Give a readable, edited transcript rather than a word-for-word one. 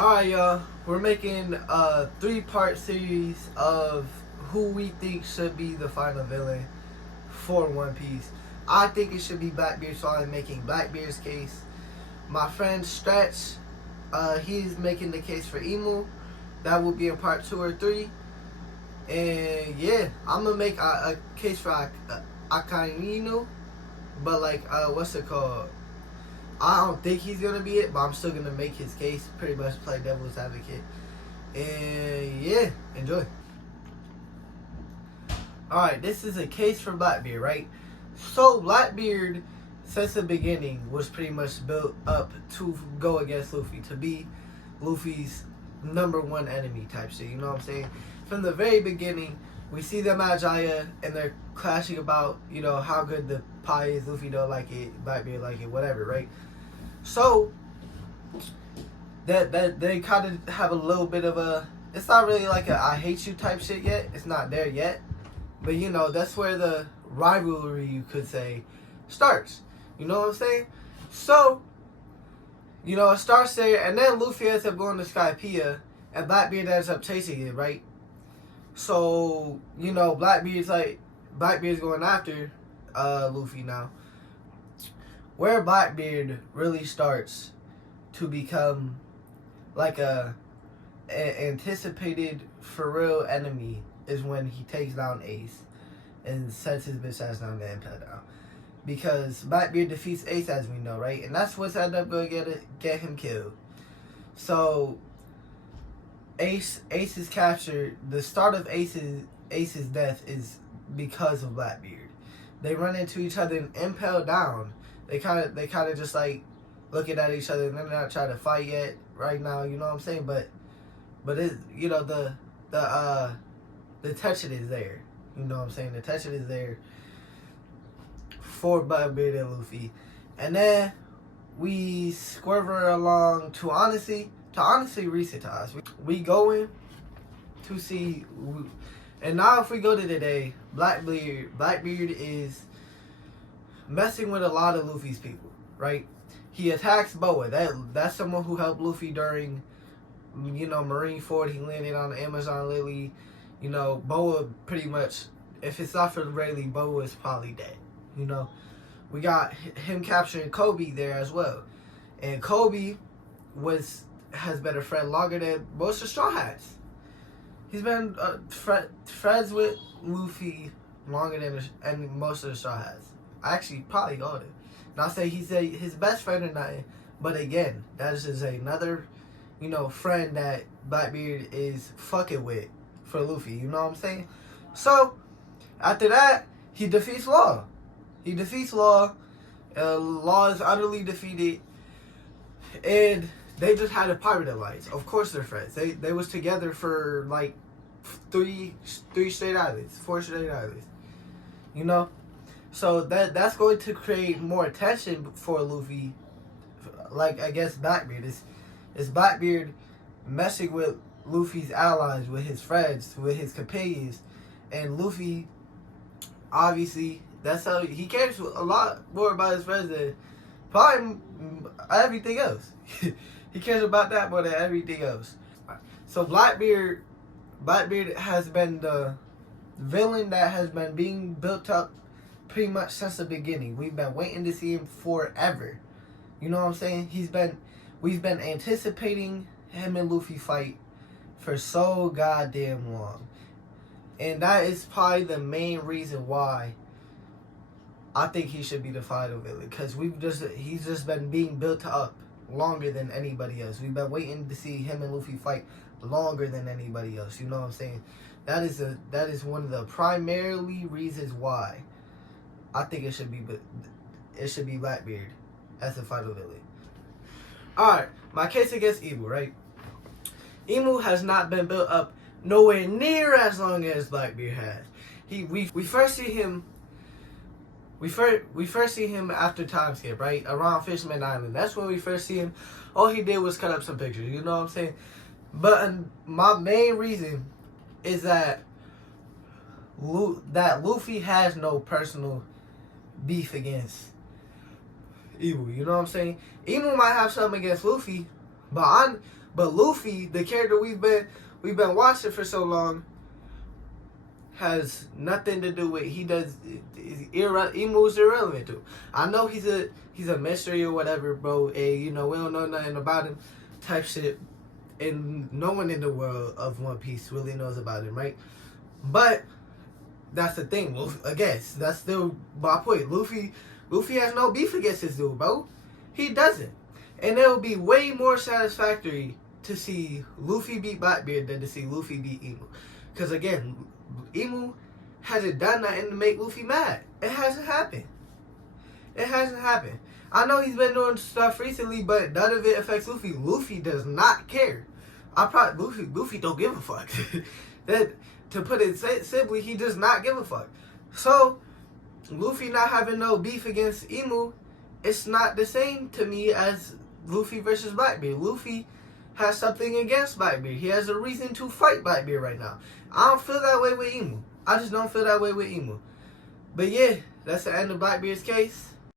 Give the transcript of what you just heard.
Alright, y'all. We're making a 3-part series of who we think should be the final villain for One Piece. I think it should be Blackbeard, so I'm making Blackbeard's case. My friend Stretch, he's making the case for Imu. That will be in part 2 or 3. And yeah, I'm gonna make a case for Akainu, but what's it called? I don't think he's gonna be it, but I'm still gonna make his case. Pretty much play devil's advocate. And yeah, enjoy. Alright, this is a case for Blackbeard, right? So Blackbeard, since the beginning, was pretty much built up to go against Luffy, to be Luffy's #1 enemy type shit, you know what I'm saying? From the very beginning, we see them at Jaya, and they're clashing about, you know, how good the pie is. Luffy don't like it, Blackbeard like it, whatever, right? So that they kind of have a little bit of a, it's not really like a I hate you type shit yet. It's not there yet. But you know, that's where the rivalry, you could say, starts. You know what I'm saying? So, you know, it starts there, and then Luffy ends up going to Skypiea, and Blackbeard ends up chasing it, right? So, you know, Blackbeard's going after Luffy now. Where Blackbeard really starts to become like a anticipated for real enemy is when he takes down Ace and sets his bitch ass down to Impel Down. Because Blackbeard defeats Ace, as we know, right? And that's what's ended up going to get him killed. So Ace is captured. The start of Ace's death is because of Blackbeard. They run into each other and Impel Down. They kind of just like looking at each other, and they're not trying to fight yet right now. You know what I'm saying? But it, you know, the tension is there. You know what I'm saying? The tension is there for Blackbeard and Luffy, and then we swerve along to honestly recent times. We going to see, and now if we go to today, Blackbeard is messing with a lot of Luffy's people, right? He attacks Boa. That's someone who helped Luffy during, you know, Marineford. He landed on the Amazon Lily. You know, Boa pretty much, if it's not for Rayleigh, Boa is probably dead. You know, we got him capturing Kobe there as well, and Kobe has been a friend longer than most of the Straw Hats. He's been friends with Luffy longer than most of the Straw Hats. Actually, probably older. Not say he's his best friend or nothing, but again, that is just another, you know, friend that Blackbeard is fucking with for Luffy. You know what I'm saying? So after that, he defeats Law. Law is utterly defeated, and they just had a pirate alliance. Of course, they're friends. They was together for like three straight islands, 4 straight islands. You know. So that's going to create more attention for Luffy, like against Blackbeard. It's Blackbeard messing with Luffy's allies, with his friends, with his companions, and Luffy, obviously, that's how he cares a lot more about his friends than probably everything else. He cares about that more than everything else. So Blackbeard has been the villain that has been being built up pretty much since the beginning. We've been waiting to see him forever. You know what I'm saying? We've been anticipating him and Luffy fight for so goddamn long. And that is probably the main reason why I think he should be the final villain. Because he's just been being built up longer than anybody else. We've been waiting to see him and Luffy fight longer than anybody else. You know what I'm saying? That is one of the primarily reasons why I think it should be Blackbeard as the final villain. Alright, my case against Imu, right? Imu has not been built up nowhere near as long as Blackbeard has. We first see him after time skip, right? Around Fishman Island. That's when we first see him. All he did was cut up some pictures, you know what I'm saying? But my main reason is that Luffy has no personal beef against Imu, you know what I'm saying? Imu might have something against Luffy, But Luffy, the character we've been watching for so long, has nothing to do with. He does. Imu's irrelevant to. I know he's a mystery or whatever, bro. And we don't know nothing about him, type shit. And no one in the world of One Piece really knows about him, right? But that's the thing. That's still my point. Luffy has no beef against this dude, bro. He doesn't. And it would be way more satisfactory to see Luffy beat Blackbeard than to see Luffy beat Imu. Because again, Imu hasn't done nothing to make Luffy mad. It hasn't happened. I know he's been doing stuff recently, but none of it affects Luffy. Luffy does not care. Luffy don't give a fuck. That, to put it simply, he does not give a fuck. So, Luffy not having no beef against Imu, it's not the same to me as Luffy versus Blackbeard. Luffy has something against Blackbeard. He has a reason to fight Blackbeard right now. I don't feel that way with Imu. I just don't feel that way with Imu. But yeah, that's the end of Blackbeard's case.